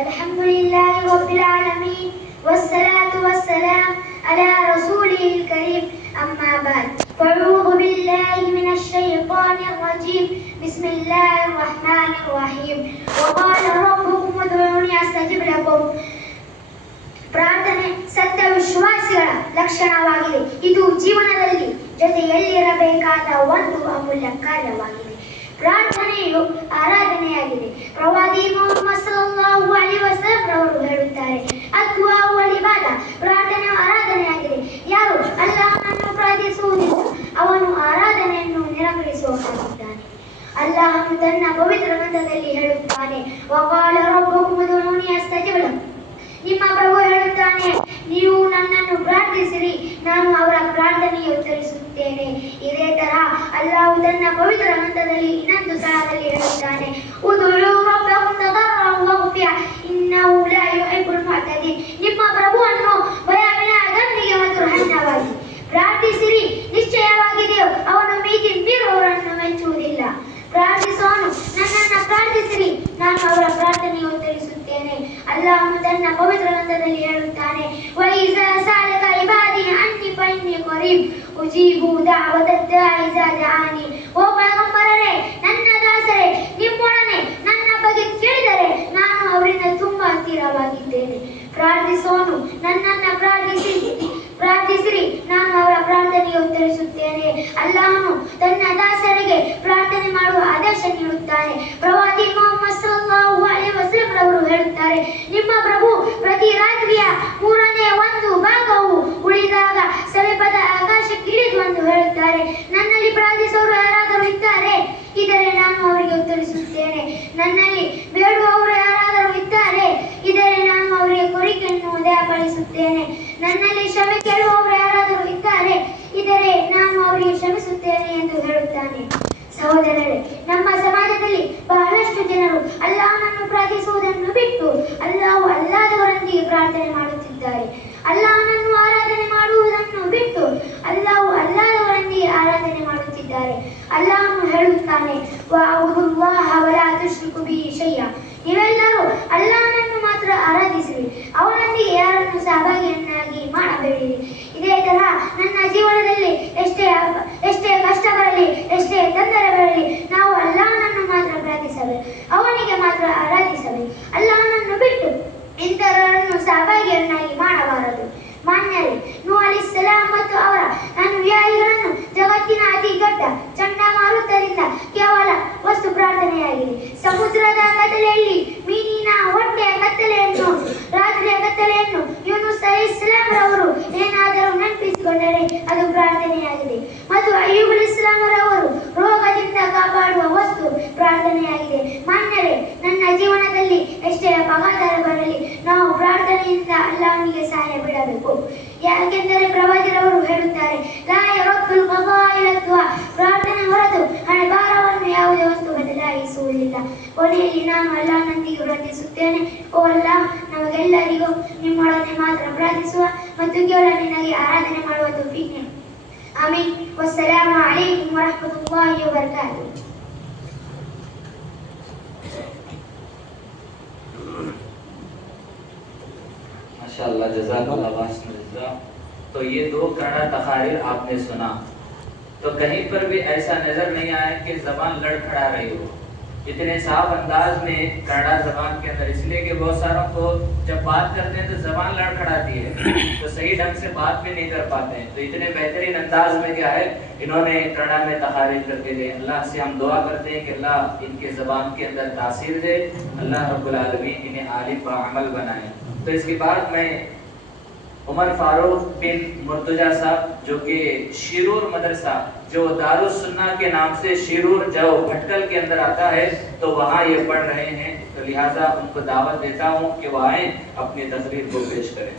अल्हम्दुलिल्लाहि रब्बिल आलमीन वस्सलातु वस्सलाम अला रसूलिल करीम अम्मा बाद फ़अऊज़ु बिल्लाहि मिनश शैतानिर रजीम बिस्मिल्लाहिर रहमानिर रहीम वक़ाल रब्बुकुम उद्ऊनी अस्तजिब लकुम। ಪ್ರಾರ್ಥನೆ ಸತ್ಯ ವಿಶ್ವಾಸಿಗಳ ಲಕ್ಷಣವಾಗಿದೆ. ಇದು ಜೀವನದಲ್ಲಿ ಜೊತೆಯಲ್ಲಿರಬೇಕಾದ ಒಂದು ಅಮೂಲ್ಯ ಕಾರ್ಯವಾಗಿದೆ. ಪ್ರಾರ್ಥನೆಯು ಆರಾಧನೆಯಾಗಿದೆ. ಪ್ರವಾದಿ ಮುಹಮ್ಮದ್ ಸಲ್ಲಲ್ಲಾಹು ಅಲೈಹಿ ವಸಲ್ಲಂ ಅವರು ಹೇಳುತ್ತಾರೆ, ಅದ್ದುಆ ವಲ್ ಇಬಾದ, ಪ್ರಾರ್ಥನೆಯು ಆರಾಧನೆಯಾಗಿದೆ. ಯಾರು ಅಲ್ಲಾಹನನ್ನು ಪ್ರಾರ್ಥಿಸುವುದಿಲ್ಲ ಅವನು ಆರಾಧನೆಯನ್ನು ನಿರಾಕರಿಸುವವನಾಗಿದ್ದಾನೆ. ಅಲ್ಲಾಹನು ತನ್ನ ಪವಿತ್ರ ಗ್ರಂಥದಲ್ಲಿ ಹೇಳುತ್ತಾನೆ, ವಕಾಲ ರಬ್ಬುಕುಮ್ ಉದ್ಊನಿ ಅಸ್ತಜಿಬ್ ಲಕುಮ್. ನಿಮ್ಮ ಪ್ರಭು ಹೇಳುತ್ತಾನೆ, ನೀವು ನನ್ನನ್ನು ಪ್ರಾರ್ಥಿಸಿರಿ, ನಾನು ಅವರ ಪ್ರಾರ್ಥನೆಗೆ ಉತ್ತರಿಸುತ್ತೇನೆ. ಇದೇ ತರಹ ಅಲ್ಲಾಹು ತನ್ನ ಪವಿತ್ರ ಗ್ರಂಥದಲ್ಲಿ ಇನ್ನೊಂದು ಸ್ಥಳದಲ್ಲಿ ಹೇಳುತ್ತಾನೆ, ಉದುಉ ರಬ್ಬಕುಂ ತದರ್ರುಅನ್ ವ ಖುಫಿಯಾ ಇನ್ನಹು ಲಾ ಯುಹಿಬ್ಬುಲ್ ಮುಅ್ತದೀನ್. ನಿಮ್ಮ ಪ್ರಭುವನ್ನು ಭಯವಿಲ್ಲದೊಂದಿಗೆ ಮತ್ತು ರಹಸ್ಯವಾಗಿ ಪ್ರಾರ್ಥಿಸಿರಿ, ನಿಶ್ಚಯವಾಗಿದೆಯೋ ಅವನು ಮಿತಿ ಮೀರುವವರನ್ನು ಮೆಚ್ಚುವುದಿಲ್ಲ. ಪ್ರಾರ್ಥಿಸುವವನು ನನ್ನನ್ನು ಪ್ರಾರ್ಥಿಸಿರಿ, ನಾನು ಅವರ ಪ್ರಾರ್ಥನೆಗೆ ಉತ್ತರಿಸುತ್ತೇನೆ. ಅಲ್ಲಾಹನು ತನ್ನ ಪವಿತ್ರ ಗ್ರಂಥದಲ್ಲಿ ಹೇಳುತ್ತಾನೆ, ವೈಜಾ ಸಾಲಕ ಇಬಾದಿ ಅನ್ನಿ ಫಇನ್ನಿ ಕರೀಬ್ ಉಜೀಬು ದಅವತದ್ ದಾಇ ಇಜಾ ದಆನಿ. ಓ ಪೈಗಂಬರರೇ, ನನ್ನ ದಾಸರೇ, ನಿಮ್ಮೊಡನೆ ನನ್ನ ಬಗ್ಗೆ ಕೇಳಿದರೆ ನಾನು ಅವರಿಂದ ತುಂಬಾ ಹತ್ತಿರವಾಗಿದ್ದೇನೆ. ಪ್ರಾರ್ಥಿಸುವವನು ನನ್ನನ್ನು ಪ್ರಾರ್ಥಿಸಿರಿ, ನಾನು ಅವರ ಪ್ರಾರ್ಥನೆಗೆ ಉತ್ತರಿಸುತ್ತೇನೆ. ಅಲ್ಲಾಹನು ತನ್ನ ದಾಸರಿಗೆ ಪ್ರಾರ್ಥನೆ ಮಾಡುವ ಆದೇಶ ನೀಡುತ್ತಾನೆ. ಪ್ರವಾದಿ ಮುಹಮ್ಮದ್ ಸಲ್ಲಲ್ಲಾಹು ಅಲೈಹಿ ವಸಲ್ಲಂ ಅವರು ಹೇಳುತ್ತಾರೆ, ನಿಮ್ಮ ಪ್ರಭು ಪ್ರತಿ ರಾತ್ರಿಯ 1/3 ಭಾಗವು ಉಳಿದಾಗ ಸಮೀಪದ ಆಕಾಶಕ್ಕೆ ಇಳಿದು ಎಂದು ಹೇಳುತ್ತಾರೆ. ನನ್ನಲ್ಲಿ ಪ್ರಾರ್ಥಿಸುವವರು ಯಾರಾದರೂ ಇದ್ದಾರೆ, ಇದ್ದರೆ ನಾನು ಅವರಿಗೆ ಉತ್ತರಿಸುತ್ತೇನೆ. ನನ್ನಲ್ಲಿ ಬೇಡುವವರು ಯಾರಾದರೂ ಇದ್ದಾರೆ, ಇದ್ದರೆ ನಾನು ಅವರಿಗೆ ಕೋರಿಕೆಯನ್ನು ದಯಪಾಲಿಸುತ್ತೇನೆ. ನನ್ನಲ್ಲಿ ಕ್ಷಮೆ ಕೇಳುವವರು ಯಾರಾದರೂ ಇದ್ದಾರೆ, ಇದ್ದರೆ ನಾನು ಅವರಿಗೆ ಕ್ಷಮಿಸುತ್ತೇನೆ ಎಂದು ಹೇಳುತ್ತಾನೆ. ಸಹೋದರರೇ, ನಮ್ಮ ಸಮಾಜದಲ್ಲಿ ಬಹಳಷ್ಟು ಜನರು ಅಲ್ಲಾಹನನ್ನು ಪ್ರಾರ್ಥಿಸುವುದನ್ನು ಬಿಟ್ಟು ಅಲ್ಲಾಹು ಅಲ್ಲಾದವರೊಂದಿಗೆ ಪ್ರಾರ್ಥನೆ ಮಾಡುತ್ತಿದ್ದಾರೆ. ಅಲ್ಲಾಹನನ್ನು ಆರಾಧನೆ ಮಾಡುವುದನ್ನು ಬಿಟ್ಟು ಅಲ್ಲಾಹು ಅಲ್ಲಾದವರೊಂದಿಗೆ ಆರಾಧನೆ ಮಾಡುತ್ತಿದ್ದಾರೆ. ಅಲ್ಲಾಹನು ಹೇಳುತ್ತಾನೆ, ವಅಬ್ದುಲ್ಲಾಹ ವಲಾ ತುಶ್ರಿಕು ಬಿಹಿ ಶೈಅ. ನೀವೆಲ್ಲರೂ ಅಲ್ಲಾಹನನ್ನು ಮಾತ್ರ ಆರಾಧಿಸಿರಿ, ಅವನೊಂದಿಗೆ ಯಾರನ್ನು ಸಹಭಾಗಿಯನ್ನಾಗಿ ಮಾಡಬೇಡಿರಿ. ಇದೇ ತರಹ ನನ್ನ ಜೀವನದಲ್ಲಿ ಎಷ್ಟೇ ಕಷ್ಟ ಬರಲಿ, ಎಷ್ಟೇ ತೊಂದರೆ ಬರಲಿ, ನಾವು ಅಲ್ಲಾಹನನ್ನು ಮಾತ್ರ ಪ್ರಾರ್ಥಿಸಬೇಕು, ಅವನಿಗೆ ಮಾತ್ರ ಆರಾಧಿಸಬೇಕು. ಅಲ್ಲಾಹನನ್ನು ಬಿಟ್ಟು ಇಂತರರನ್ನು ಸಹಭಾಗಿಯನ್ನಾಗಿ ಮಾಡಬಾರದು. ಮಾನ್ಯರೇ, ನೂಹ್ ಅಲೈಹಿಸ್ಸಲಾಂ ಮತ್ತು ಅವರ ಅನುಯಾಯಿಗಳನ್ನು ಜಗತ್ತಿನ ಅತಿ ದೊಡ್ಡ ಚಂಡಮಾರುತದಿಂದ ಕೇವಲ ವಸ್ತು ಪ್ರಾರ್ಥನೆಯಾಗಿದೆ. ಸಮುದ್ರದ ಕತ್ತಲೆಯಲ್ಲಿ ಮೀನಿನ ಹೊಟ್ಟೆಯ ಕತ್ತಲೆಯನ್ನು, ರಾತ್ರಿಯ ಕತ್ತಲೆಯನ್ನು ಯೂನುಸ್ ಅಲೈಹಿಸ್ಸಲಾಂ ರವರು ಏನಾದರೂ ನೆನಪಿಸಿಕೊಂಡರೆ ಅದು ಪ್ರಾರ್ಥನೆಯಾಗಿದೆ. ಮತ್ತು ಅಯ್ಯೂಬ್ ಅಲೈಹಿಸ್ಸಲಾಂ ರವರು ರೋಗದಿಂದ ಕಾಪಾಡುವ ವಸ್ತು ಪ್ರಾರ್ಥನೆಯಾಗಿದೆ. ಮಾನ್ಯರೇ, ನನ್ನ ಜೀವನದಲ್ಲಿ ಎಷ್ಟೇ ಅಪಘಾತ ಬರಲಿ, ನಾವು ಪ್ರಾರ್ಥನೆಯಿಂದ ಅಲ್ಲಾಹನಿಗೆ ಸಹಾಯ ಬಿಡಬೇಕು. ಯಾಕೆಂದರೆ ಪ್ರವಾದಿರವರು ಹೇಳುತ್ತಾರೆ, ಲಾ ಯರದ್ದುಲ್ ಕದಾ ಇಲಾ ದುಆ. ಪ್ರಾರ್ಥನೆ ಹೊರತು ಹಣೆ ಭಾರವನ್ನು ಯಾವುದೇ ವಸ್ತು ಬದಲಾಯಿಸುವುದಿಲ್ಲ. ಕೊನೆಯಲ್ಲಿ ನಾನು ಅಲ್ಲಾಹನೊಂದಿಗೆ ಪ್ರಾರ್ಥಿಸುತ್ತೇನೆ, ಓ ಅಲ್ಲಾಹ್, ನಮಗೆಲ್ಲರಿಗೂ ನಿಮ್ಮೊಡನೆ ಮಾತ್ರ ಪ್ರಾರ್ಥಿಸುವ ಮತ್ತು ಕೇವಲ ನಿನಗೆ ಆರಾಧನೆ ಮಾಡುವ ತೌಫೀಕ್ ನೀಡು. ಆಮೀನ್. ವಸ್ಸಲಾಮು ಅಲೈಕುಂ ವರಹ್ಮತುಲ್ಲಾಹಿ ವಬರಕಾತುಹು. माशाअल्लाह, जज़ाकल्लाह वास्ता। तो ये 2 कन्नड़ तकारीर आपने सुना, तो कहीं पर भी ऐसा नजर नहीं आया कि जबान लड़खड़ा रही हो। इतने साफ अंदाज में कन्नड़ा जबान के अंदर, इसलिए कि बहुत सारों को जब बात करते हैं तो जबान लड़खड़ाती है, तो सही ढंग से बात भी नहीं कर पाते हैं। तो इतने बेहतरीन अंदाज में क्या है, इन्होंने कन्नड़ा में तकारीर करके दे। अल्लाह से हम दुआ करते हैं कि अल्लाह इनके जबान के अंदर तासीर दे, अल्लाह रब्बुल आलमीन इन्हें आलिम व अमल बनाए। तो इसके बाद मैं उमर फारूक बिन मुर्तजा साहब, जो कि शिरूर मदरसा, जो दारुस सुन्ना के नाम से शिरूर जो भटकल के अंदर आता है, तो वहाँ ये पढ़ रहे हैं, तो लिहाजा उनको दावत देता हूँ कि वो आए, अपनी तकरीर को पेश करें।